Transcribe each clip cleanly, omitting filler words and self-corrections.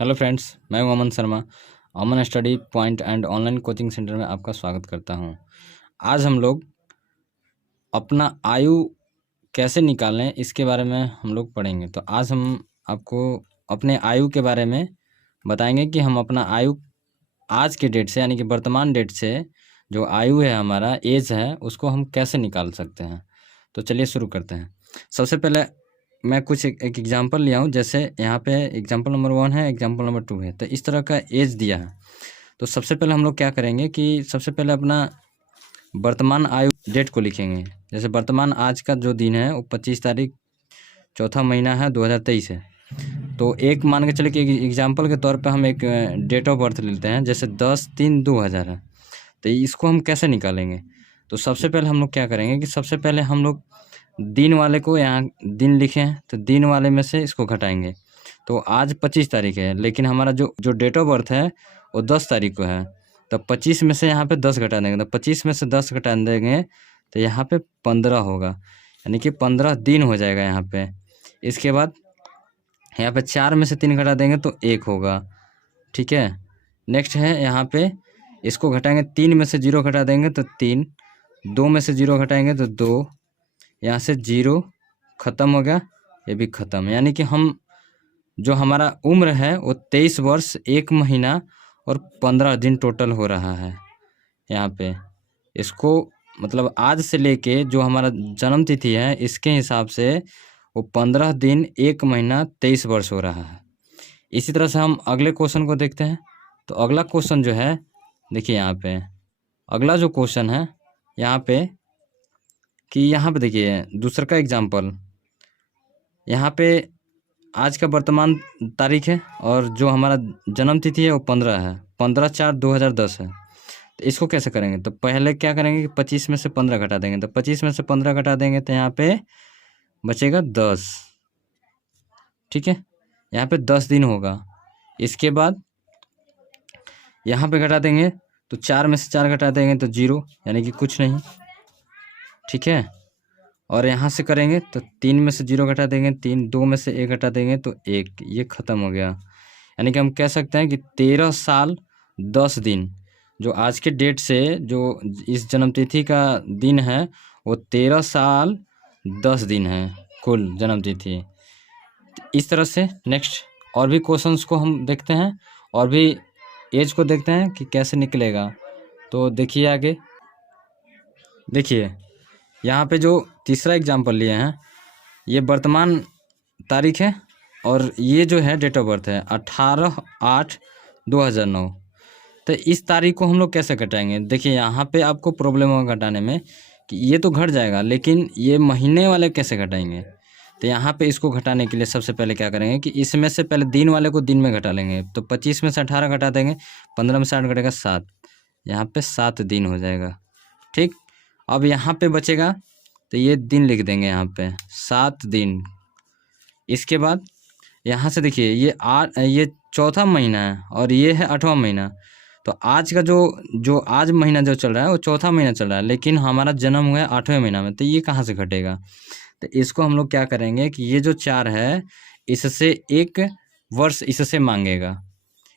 Hello friends, मैं हूं Aman Sharma. Aman study point and online coaching centre में आपका स्वागत करता हूं। आज हम लोग अपना आयु कैसे निकालें इसके बारे में हम लोग पढ़ेंगे। तो आज हम आपको अपने आयु के बारे में बताएंगे कि हम अपना आयु आज के डेट से यानी कि वर्तमान डेट से जो आयु है, हमारा एज है, उसको हम कैसे निकाल सकते हैं। तो चलिए शुरू करते हैं। सबसे पहले मैं कुछ एक एग्जांपल लिया हूँ। जैसे यहाँ पे एग्जांपल नंबर 1 है, एग्जांपल नंबर 2 है। तो इस तरह का एज दिया है। तो सबसे पहले हम लोग क्या करेंगे कि सबसे पहले अपना वर्तमान आयु डेट को लिखेंगे। जैसे वर्तमान आज का जो दिन है वो 25 तारीख चौथा महीना है 2023 है। तो एक मान के चले कि एग्जाम्पल के तौर पे हम एक डेट ऑफ बर्थ लेते हैं, जैसे 10/3/2000 है। तो इसको हम कैसे निकालेंगे? तो सबसे पहले हम लोग क्या करेंगे कि सबसे पहले हम लोग दिन वाले को यहाँ दिन लिखे हैं, तो दिन वाले में से इसको घटाएंगे। तो आज 25 तारीख है, लेकिन हमारा जो डेट ऑफ बर्थ है वो 10 तारीख को है। तो 25 में से यहाँ पे 10 घटा देंगे। तो 25 में से 10 घटा देंगे तो यहाँ पे 15 होगा, यानी कि 15 दिन हो जाएगा यहाँ पे। इसके बाद यहाँ पे 4 में से 3 घटा देंगे तो 1 होगा, ठीक है। नेक्स्ट है यहाँ पे इसको घटाएंगे, 3 में से 0 घटा देंगे तो 3, 2 में से 0 घटाएंगे तो 2, यहाँ से 0 ख़त्म हो गया, ये भी ख़त्म। यानी कि हम जो हमारा उम्र है वो 23 वर्ष 1 महीना और 15 दिन टोटल हो रहा है यहाँ पे। इसको मतलब आज से लेके जो हमारा जन्म तिथि है इसके हिसाब से वो 15 दिन 1 महीना 23 वर्ष हो रहा है। इसी तरह से हम अगले क्वेश्चन को देखते हैं। तो अगला क्वेश्चन जो है, देखिए यहाँ पे अगला जो क्वेश्चन है यहाँ पे कि यहाँ पे देखिए दूसरा का एग्जाम्पल। यहाँ पे आज का वर्तमान तारीख है और जो हमारा जन्म तिथि है वो 15 है, 15/4/2010 है। तो इसको कैसे करेंगे? तो पहले क्या करेंगे कि 25 में से 15 घटा देंगे। तो 25 में से 15 घटा देंगे तो यहाँ पे बचेगा 10, ठीक है। यहाँ पे 10 दिन होगा। इसके बाद यहाँ पे घटा देंगे तो 4 में से 4 घटा देंगे तो 0, यानी कि कुछ नहीं, ठीक है। और यहाँ से करेंगे तो 3 में से 0 घटा देंगे 3, 2 में से 1 घटा देंगे तो 1, ये ख़त्म हो गया। यानी कि हम कह सकते हैं कि 13 साल 10 दिन जो आज के डेट से जो इस जन्मतिथि का दिन है वो 13 साल 10 दिन है कुल जन्मतिथि। इस तरह से नेक्स्ट और भी क्वेश्चंस को हम देखते हैं और भी एज को देखते हैं कि कैसे निकलेगा। तो देखिए आगे, देखिए यहाँ पे जो तीसरा एग्जाम्पल लिए हैं ये वर्तमान तारीख है और ये जो है डेट ऑफ बर्थ है 18/8/2009। तो इस तारीख को हम लोग कैसे घटाएंगे? देखिए यहाँ पे आपको प्रॉब्लम होगा घटाने में कि ये तो घट जाएगा, लेकिन ये महीने वाले कैसे घटाएंगे? तो यहाँ पे इसको घटाने के लिए सबसे पहले क्या करेंगे कि इसमें से पहले दिन वाले को दिन में घटा लेंगे। तो 25 में से 18 घटा देंगे, 15 में से 8 घटेगा 7, यहाँ पे 7 दिन हो जाएगा, ठीक। अब यहाँ पे बचेगा तो ये दिन लिख देंगे यहाँ पे 7 दिन। इसके बाद यहाँ से देखिए ये चौथा महीना है और ये है 8वां महीना। तो आज का जो आज महीना जो चल रहा है वो चौथा महीना चल रहा है, लेकिन हमारा जन्म हुआ है 8वें महीना में। तो ये कहाँ से घटेगा? तो इसको हम लोग क्या करेंगे कि ये जो 4 है इससे 1 वर्ष इससे मांगेगा।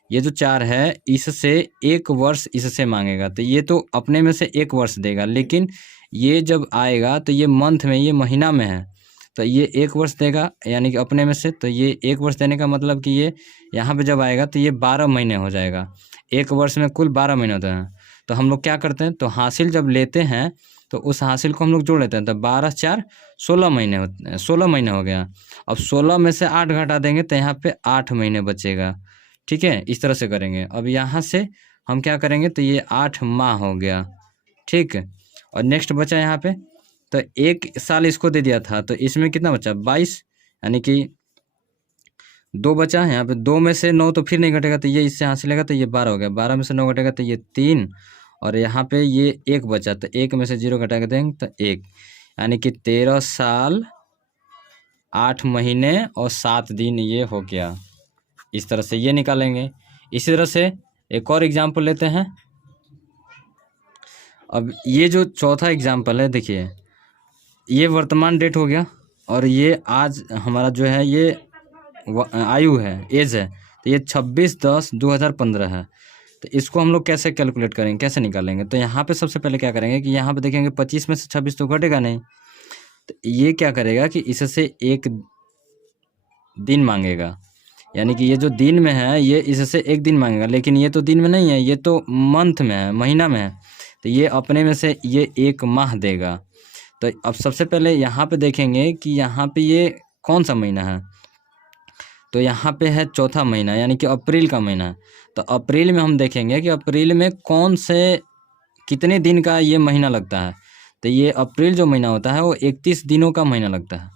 ये जो 4 है इससे 1 वर्ष इससे मांगेगा। तो ये तो अपने में से 1 वर्ष देगा, लेकिन ये जब आएगा तो ये मंथ में, ये महीना में है तो ये 1 वर्ष देगा, यानी कि अपने में से। तो ये 1 वर्ष देने का मतलब कि ये यहाँ पे जब आएगा तो ये 12 महीने हो जाएगा। 1 वर्ष में कुल 12 महीने होते हैं। तो हम लोग क्या करते हैं, तो हासिल जब लेते हैं तो उस हासिल को हम लोग जोड़ लेते हैं। तो 12/4 16 महीने होते हैं, 16 महीने हो गया। अब 16 में से 8 घटा देंगे तो यहाँ पे 8 महीने बचेगा, ठीक है। इस तरह से करेंगे। अब यहाँ से हम क्या करेंगे तो ये 8 माह हो गया, ठीक। और नेक्स्ट बचा यहाँ पे तो 1 साल इसको दे दिया था, तो इसमें कितना बचा 22, यानी कि 2 बचा। यहाँ पे 2 में से 9 तो फिर नहीं घटेगा तो ये इससे हासिल लेगा तो ये 12 हो गया। 12 में से 9 घटेगा तो ये 3, और यहाँ पे ये 1 बचा तो 1 में से 0 घटा के देंगे तो 1, यानी कि 13 साल 8 महीने और 7 दिन ये हो गया। इस तरह से ये निकालेंगे। इसी तरह से एक और एग्जाम्पल लेते हैं। अब ये जो चौथा एग्जाम्पल है, देखिए ये वर्तमान डेट हो गया और ये आज हमारा जो है ये आयु है, एज है। तो ये 26/10/2015 है। तो इसको हम लोग कैसे कैलकुलेट करेंगे, कैसे निकालेंगे? तो यहाँ पे सबसे पहले क्या करेंगे कि यहाँ पे देखेंगे 25 में से 26 तो घटेगा नहीं, तो ये क्या करेगा कि इससे एक दिन मांगेगा, यानी कि ये जो दिन में है ये इससे एक दिन मांगेगा, लेकिन ये तो दिन में नहीं है, ये तो मंथ में है, महीना में है। तो ये अपने में से ये एक माह देगा। तो अब सबसे पहले यहाँ पे देखेंगे कि यहाँ पे ये कौन सा महीना है। तो यहाँ पे है चौथा महीना, यानी कि अप्रैल का महीना। तो अप्रैल में हम देखेंगे कि अप्रैल में कौन से कितने दिन का ये महीना लगता है। तो ये अप्रैल जो महीना होता है वो 31 दिनों का महीना लगता है।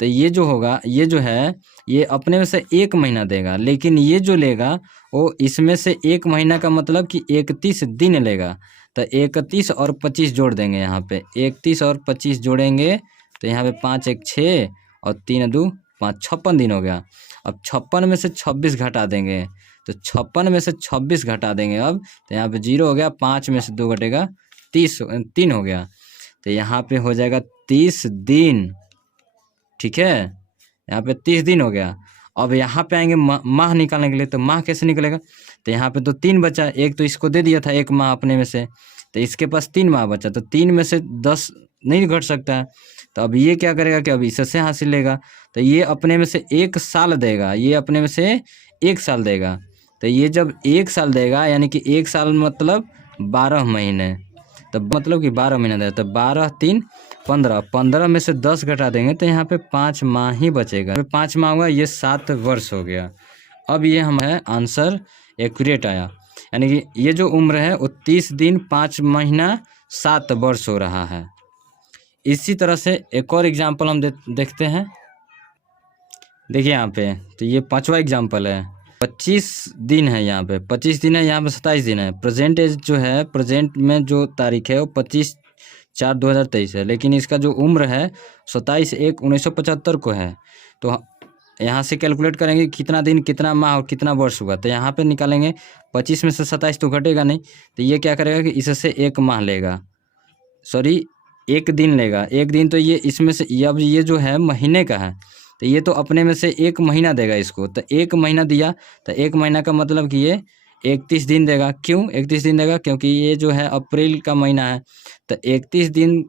तो ये जो होगा, ये जो है ये अपने में से एक महीना देगा, लेकिन ये जो लेगा वो इसमें से एक महीना का मतलब कि 31 दिन लेगा। तो 31 और 25 जोड़ देंगे यहाँ पे, 31 और 25 जोड़ेंगे तो यहाँ पे 5 1 6 और 3 2 5, 56 दिन हो गया। अब 56 में से 26 घटा देंगे, तो 56 में से 26 घटा देंगे अब, तो यहाँ पे 0 हो गया, 5 में से 2 घटेगा 3 हो गया। तो यहाँ पे हो जाएगा 30 दिन, ठीक है, यहाँ पे 30 दिन हो गया। अब यहाँ पे आएंगे माह निकालने के लिए, तो माह कैसे निकलेगा? तो यहाँ पे तो 3 बचा, एक तो इसको दे दिया था एक माह अपने में से, तो इसके पास 3 माह बचा, तो 3 में से 10 नहीं घट सकता है। तो अब ये क्या करेगा कि अब इससे हासिल लेगा, तो ये अपने में से 1 साल देगा, ये अपने में से 1 साल देगा। तो ये जब 1 साल देगा, यानी कि 1 साल मतलब 12 महीने, तो मतलब कि 12 महीना देगा। तो 12 3 15, 15 में से 10 घटा देंगे तो यहाँ पे 5 माह ही बचेगा। 5 माह हुआ, ये 7 वर्ष हो गया। अब ये हम है आंसर एक्यूरेट आया, यानी कि ये जो उम्र है वो 30 दिन 5 महीना 7 वर्ष हो रहा है। इसी तरह से एक और एग्जाम्पल हम देखते हैं। देखिए यहाँ पे, तो ये 5वां एग्जाम्पल है। 25 दिन है यहाँ पे, 25 दिन है, यहाँ पे 27 दिन है। प्रेजेंट एज जो है, प्रेजेंट में जो तारीख है वो 25/4/2023 है, लेकिन इसका जो उम्र है 27/1/1975 को है। तो यहाँ से कैलकुलेट करेंगे कितना दिन, कितना माह और कितना वर्ष हुआ। तो यहाँ पे निकालेंगे, 25 में से 27 तो घटेगा नहीं, तो ये क्या करेगा कि इससे एक माह लेगा, सॉरी एक दिन लेगा। एक दिन तो ये इसमें से, अब ये जो है महीने का है, तो ये तो अपने में से एक महीना देगा इसको। तो एक महीना दिया, तो एक महीना का मतलब कि ये 31 दिन देगा। क्यों 31 दिन देगा? क्योंकि ये जो है अप्रैल का महीना है, तो 31 दिन,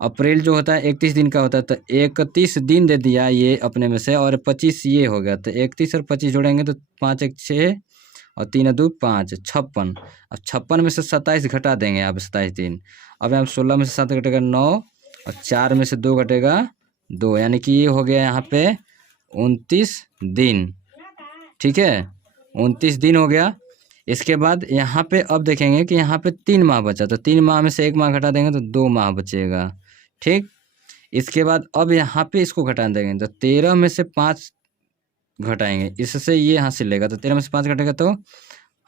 अप्रैल जो होता है 31 दिन का होता है, तो 31 दिन दे दिया ये अपने में से, और 25 ये हो गया। तो 31 और 25 जोड़ेंगे तो 5 1 6 और 3 2 5, 56। अब 56 में से 27 घटा देंगे यहाँ पे, 27 दिन। अब यहाँ 16 में से 7 घटेगा 9, और 4 में से 2 घटेगा 2, यानी कि ये हो गया यहाँ पे 29 दिन, ठीक है, 29 दिन हो गया। इसके बाद यहाँ पे अब देखेंगे कि यहाँ पे 3 माह बचा, तो 3 माह में से 1 माह घटा देंगे तो 2 माह बचेगा, ठीक। इसके बाद अब यहाँ पे इसको घटा देंगे, तो 13 में से 5 घटाएंगे, इससे ये हासिल लेगा, तो 13 में से 5 घटेगा तो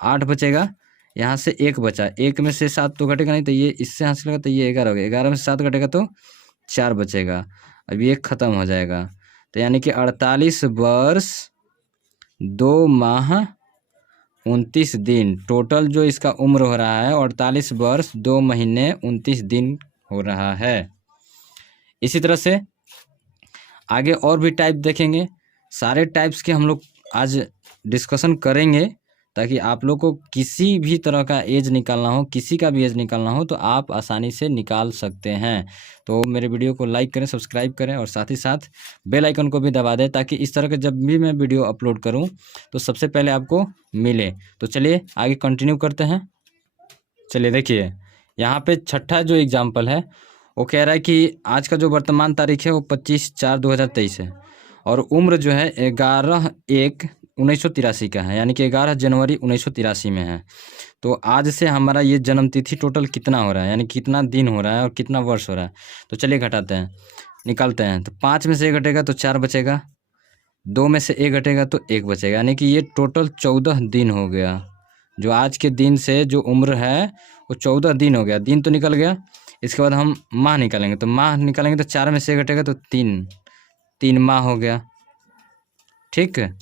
8 बचेगा। यहाँ से 1 बचा, 1 में से 7 तो घटेगा नहीं, तो ये इससे हासिल लेगा, तो ये 11 हो गया। 11 में से 7 घटेगा तो 4 बचेगा। अब ये ख़त्म हो जाएगा, तो यानी कि 48 वर्ष 2 माह 29 दिन, टोटल जो इसका उम्र हो रहा है 48 वर्ष 2 महीने 29 दिन हो रहा है। इसी तरह से आगे और भी टाइप देखेंगे, सारे टाइप्स के हम लोग आज डिस्कशन करेंगे, ताकि आप लोग को किसी भी तरह का एज निकालना हो, किसी का भी एज निकालना हो, तो आप आसानी से निकाल सकते हैं। तो मेरे वीडियो को लाइक करें, सब्सक्राइब करें, और साथ ही साथ बेल आइकन को भी दबा दें, ताकि इस तरह के जब भी मैं वीडियो अपलोड करूं तो सबसे पहले आपको मिले। तो चलिए आगे कंटिन्यू करते हैं। चलिए देखिए, यहाँ पे छठा जो एग्जाम्पल है वो कह रहा है कि आज का जो वर्तमान तारीख है वो 25/4/2023 है, और उम्र जो है 11/1/1983 का है, यानी कि 11 जनवरी 1983 में है। तो आज से हमारा ये जन्म तिथि टोटल कितना हो रहा है, यानी कितना दिन हो रहा है और कितना वर्ष हो रहा है। तो चलिए घटाते हैं, निकालते हैं। तो 5 में से 1 घटेगा तो 4 बचेगा, 2 में से 1 घटेगा तो 1 बचेगा, यानी कि ये टोटल 14 दिन हो गया। जो आज के दिन से जो उम्र है वो 14 दिन हो गया, दिन तो निकल गया। इसके बाद हम माह निकालेंगे, तो माह निकालेंगे तो 4 में से 1 घटेगा तो 3 माह हो गया, ठीक है।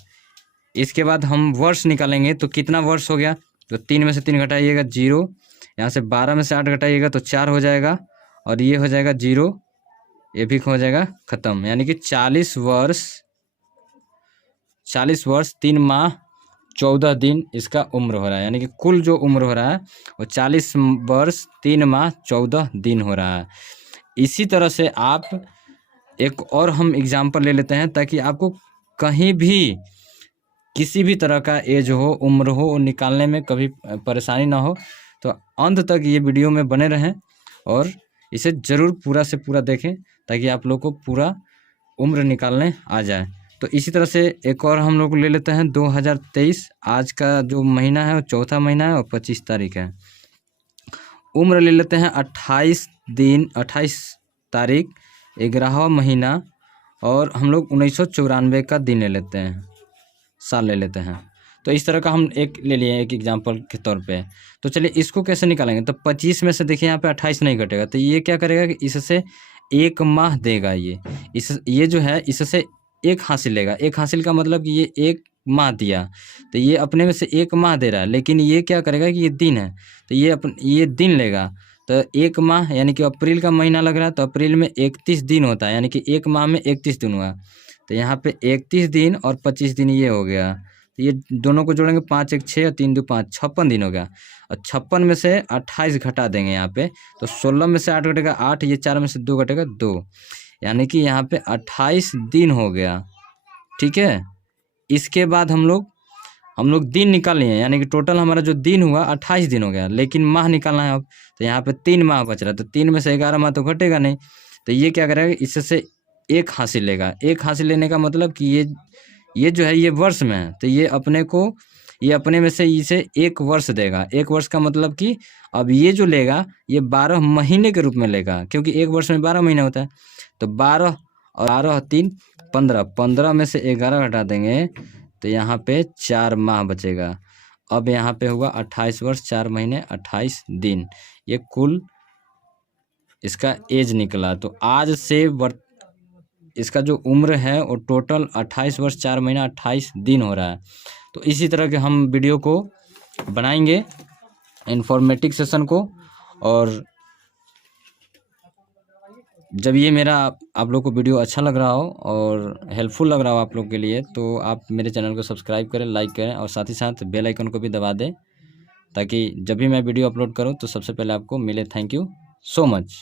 इसके बाद हम वर्ष निकालेंगे, तो कितना वर्ष हो गया, तो 3 में से 3 घटाइएगा 0, यहाँ से 12 में से 8 घटाइएगा तो 4 हो जाएगा, और ये हो जाएगा 0, ये भी हो जाएगा ख़त्म, यानी कि 40 वर्ष 3 माह 14 दिन इसका उम्र हो रहा है, यानी कि कुल जो उम्र हो रहा है वो 40 वर्ष 3 माह 14 दिन हो रहा है। इसी तरह से आप एक और हम एग्जाम्पल ले लेते हैं ताकि आपको कहीं भी किसी भी तरह का एज हो, उम्र हो, निकालने में कभी परेशानी ना हो। तो अंत तक ये वीडियो में बने रहें और इसे ज़रूर पूरा से पूरा देखें ताकि आप लोग को पूरा उम्र निकालने आ जाए। तो इसी तरह से एक और हम लोग ले लेते हैं 2023। आज का जो महीना है वो चौथा महीना है और 25 तारीख है। उम्र ले लेते हैं 28 दिन, 28 तारीख 11वां महीना, और हम लोग 1994 का दिन ले लेते हैं, साल ले लेते हैं। तो इस तरह का हम एक ले लिए एक एग्जांपल के तौर पे। तो चलिए इसको कैसे निकालेंगे। तो 25 में से देखिए यहाँ पे 28 नहीं घटेगा, तो ये क्या करेगा कि इससे 1 माह देगा। ये जो है इससे 1 हासिल लेगा। 1 हासिल का मतलब कि ये 1 माह दिया, तो ये अपने में से 1 माह दे रहा है, लेकिन ये क्या करेगा कि ये दिन है तो ये दिन लेगा। तो 1 माह यानी कि अप्रैल का महीना लग रहा है, तो अप्रैल में 31 दिन होता है, यानी कि 1 माह में 31 दिन हुआ। तो यहाँ पे 31 दिन और 25 दिन ये हो गया। तो ये दोनों को जोड़ेंगे 5 1 6 और 3 2 5, 56 दिन हो गया। और 56 में से 28 घटा देंगे यहाँ पे, तो 16 में से 8 घटेगा 8, ये 4 में से 2 घटेगा 2, यानी कि यहाँ पे 28 दिन हो गया। ठीक है, इसके बाद हम लोग दिन निकाल लिए, यानी कि टोटल हमारा जो दिन हुआ 28 दिन हो गया, लेकिन माह निकालना है अब। तो यहाँ पे 3 माह बच रहा है, तो 3 में से 11 माह तो घटेगा नहीं। तो ये क्या करेगा, इससे 1 हासिल लेगा। 1 हासिल लेने का मतलब कि ये जो है ये वर्ष में है, तो ये अपने में से इसे 1 वर्ष देगा। 1 वर्ष का मतलब कि अब ये जो लेगा ये 12 महीने के रूप में लेगा, क्योंकि 1 वर्ष में 12 महीना होता है। तो 12 और 12 3 15, 15 में से 11 घटा देंगे तो यहाँ पे 4 माह बचेगा। अब यहाँ पे हुआ 28 वर्ष 4 महीने 28 दिन, ये कुल इसका एज निकला। तो आज से इसका जो उम्र है वो टोटल 28 वर्ष 4 महीना 28 दिन हो रहा है। तो इसी तरह के हम वीडियो को बनाएंगे इन्फॉर्मेटिव सेशन को, और जब ये मेरा आप लोग को वीडियो अच्छा लग रहा हो और हेल्पफुल लग रहा हो आप लोग के लिए, तो आप मेरे चैनल को सब्सक्राइब करें, लाइक करें और साथ ही साथ बेल आइकन को भी दबा दें, ताकि जब भी मैं वीडियो अपलोड करूं तो सबसे पहले आपको मिले। Thank you so much.